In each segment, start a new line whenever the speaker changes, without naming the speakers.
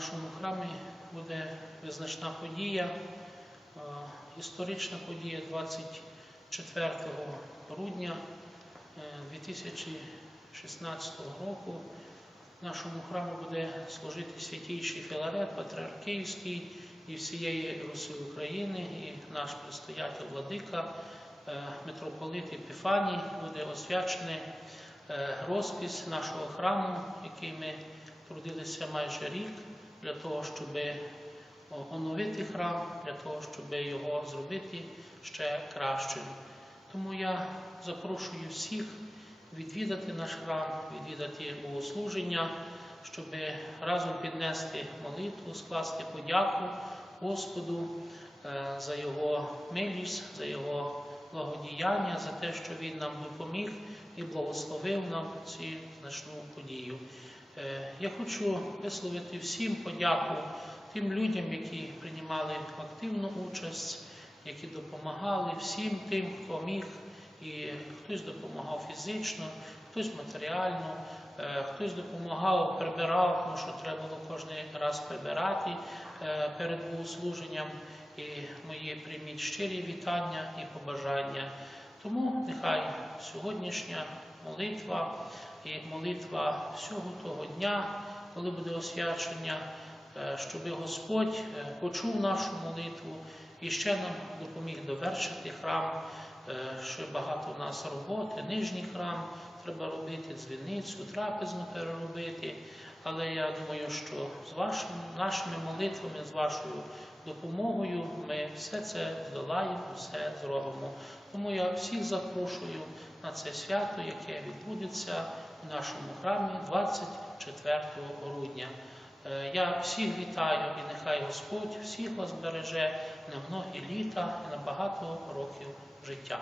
нашому храмі буде визначна подія, е, історична подія 24 грудня е, 2016 року. В нашому храмі буде служити святійший Філарет, Патріарх Київський і всієї Руси України, і наш предстоятель Владика, е, митрополит Епіфаній буде освячений е, розпис нашого храму, який ми трудилися майже рік для того, щоб оновити храм, для того, щоб його зробити ще кращим. Тому я запрошую всіх відвідати наш храм, відвідати богослуження, щоб разом піднести молитву, скласти подяку Господу е, за Його милість, за Його благодіяння, за те, що Він нам допоміг і благословив нам цю значну подію. Е, Я хочу висловити всім подяку тим людям, які приймали активну участь, які допомагали всім тим, хто міг, і хтось допомагав фізично, хтось матеріально, е, хтось допомагав, прибирав, тому що треба було кожен раз прибирати е, перед богослуженням. І мої прийміть щирі вітання і побажання. Тому нехай сьогоднішня молитва і молитва всього того дня, коли буде освячення, е, щоб Господь е, почув нашу молитву і ще нам допоміг довершити храм. Е, Ще багато у нас роботи, нижній храм треба робити, дзвіницю, трапезну переробити. Але я думаю, що з вашими нашими молитвами, з вашою допомогою ми все це здолаємо, все зробимо. Тому я всіх запрошую на це свято, яке відбудеться в нашому храмі 24 грудня. Е, Я всіх вітаю і нехай Господь всіх вас береже на многі літа і на багато років життя.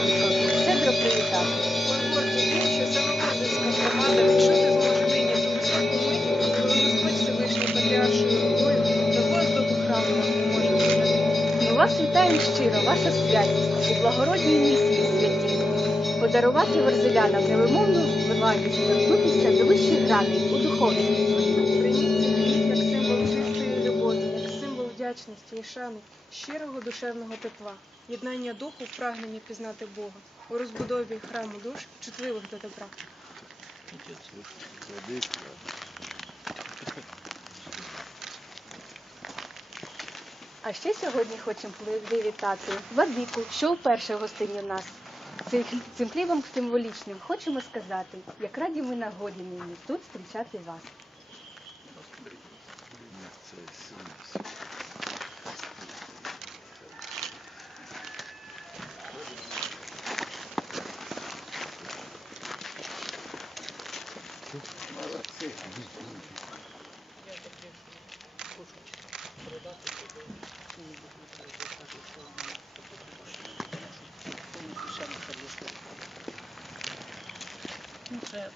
Гостей щедро
що саме Ворзельська громада відчути зможе Всевишній Патріаршою рукою того оздобу храму може
вас вітаємо щиро, ваша святість у благородній місії святі. Подарувати ворзелянам невимовну радість, торкнутися до вищих граней у духовності.
Прийміть як символ чистої любові, як символ вдячності і шани, щирого душевного тепла, єднання духу в прагненні пізнати Бога, у розбудові храму душ, чутливих до добра.
А ще сьогодні хочемо привітати Владику, що вперше гостині нас. Цим хлібом символічним хочемо сказати, як раді ми нагоді нині тут зустрічати вас.
Ну, Це